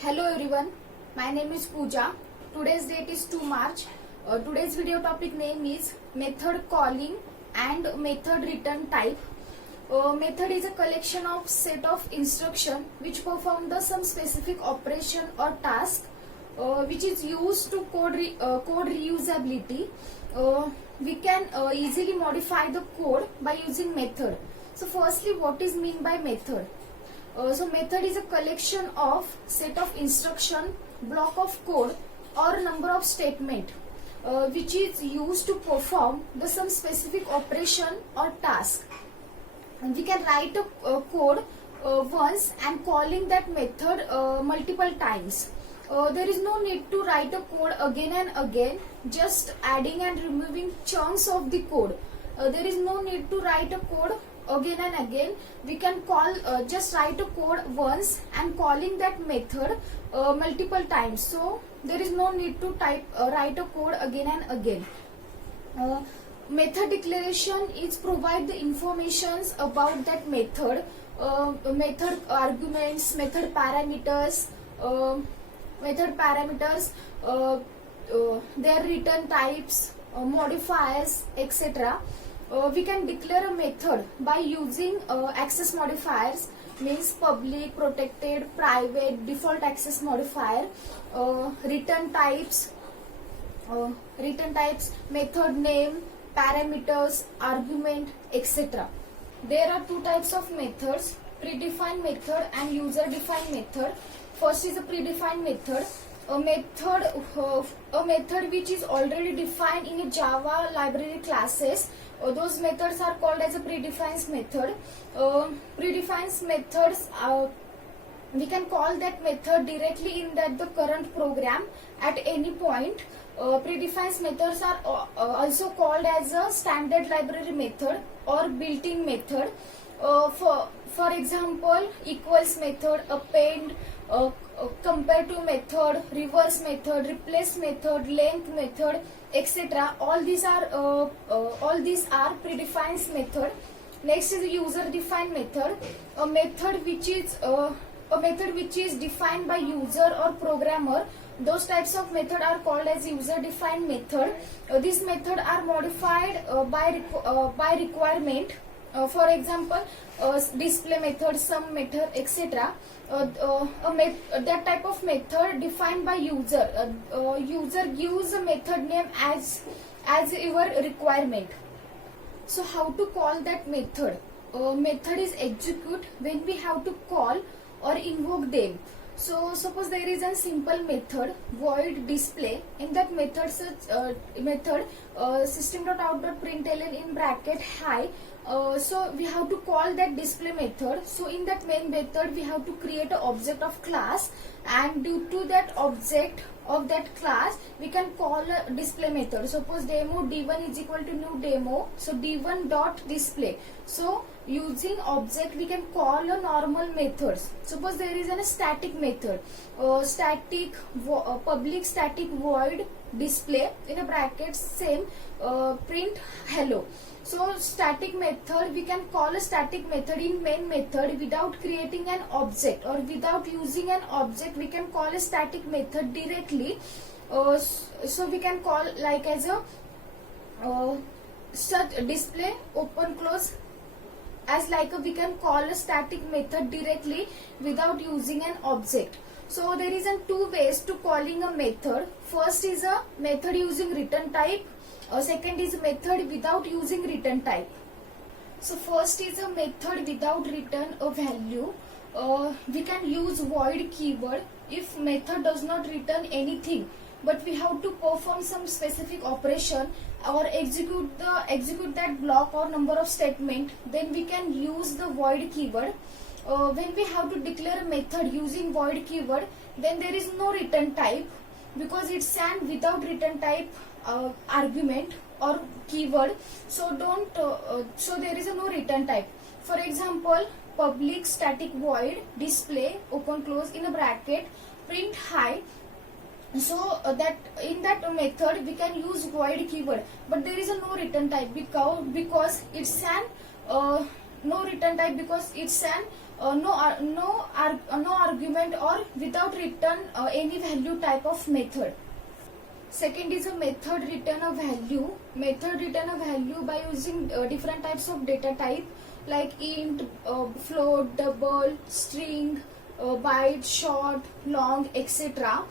Hello everyone, my name is Pooja. Today's date is 2 March. Today's video topic name is method calling and method return type. Method is a collection of set of instruction which perform some specific operation or task which is used to code reusability. We can easily modify the code by using method. So firstly, what is mean by method? So method is a collection of set of instruction, block of code or number of statement which is used to perform some specific operation or task. And we can write a code once and calling that method multiple times. There is no need to write a code again and again, just adding and removing chunks of the code. There is no need to write a code again and again. We can just write a code once and calling that method multiple times. So there is no need to write a code again and again. Method declaration is provide the informations about that method, method arguments, method parameters, their return types, modifiers, etc. We can declare a method by using access modifiers, means public, protected, private, default access modifier, return types, method name, parameters, argument, etc. There are two types of methods: predefined method and user-defined method. First is a predefined method. A method which is already defined in a Java library classes. Those methods are called as a predefined method. Predefined methods, we can call that method directly in the current program at any point. Predefined methods are also called as a standard library method or built-in method. For example, equals method, append, compare to method, reverse method, replace method, length method, etc. All these are predefined method. Next is user-defined method, a method which is defined by user or programmer. Those types of method are called as user-defined method. These method are modified by requirement. For example, display method, sum method, etc. That type of method defined by user. User gives a method name as your requirement. So how to call that method? Method is execute when we have to call or invoke them. So suppose there is a simple method void display. In that method, system.out.println in bracket hi. So we have to call that display method. So in that main method we have to create an object of class, and due to that object of that class we can call a display method. Suppose demo d1 is equal to new demo, so d1 dot display. So using object we can call a normal methods. Suppose there is a static method, public static void display in a bracket same print hello. So static method, we can call a static method in main method without creating an object or without using an object. We can call a static method directly. So we can call like as a such display open close as like we can call a static method directly without using an object. So there is two ways to calling a method. First is a method using return type. Second is method without using return type. So first is a method without return a value. We can use void keyword if method does not return anything, but we have to perform some specific operation or execute that block or number of statement. Then we can use the void keyword. When we have to declare a method using void keyword, then there is no return type because it's an without return type argument or keyword. So there is no return type. For example, public static void display open close in a bracket print hi. So that in that method we can use void keyword, but there is no return type because it's an no return type because it's an no argument or without return any value type of method. Second is a method return a value. Method return a value by using different types of data type like int, float, double, string, byte, short, long, etc.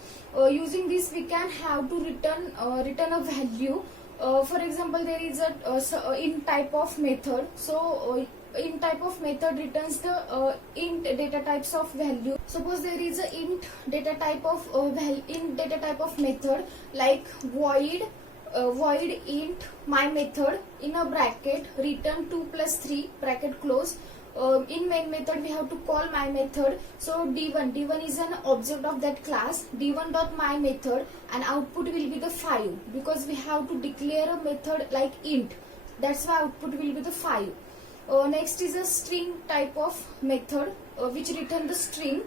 Using this we can have to return a value. For example, there is a int type of method. So int type of method returns the int data types of value. Suppose there is a int data type of method like void int my method in a bracket return 2 plus 3 bracket close. In main method we have to call my method. So d1 is an object of that class, d1 dot my method, and output will be the 5 because we have to declare a method like int. That's why output will be the 5. Next is a string type of method which return the string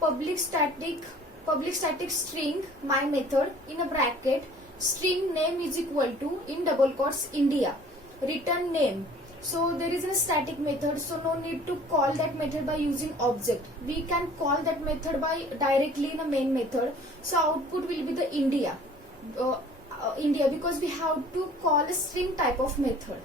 public static string my method in a bracket string name is equal to in double quotes India return name. So there is a static method, so no need to call that method by using object. We can call that method by directly in a main method. So output will be the India because we have to call a string type of method.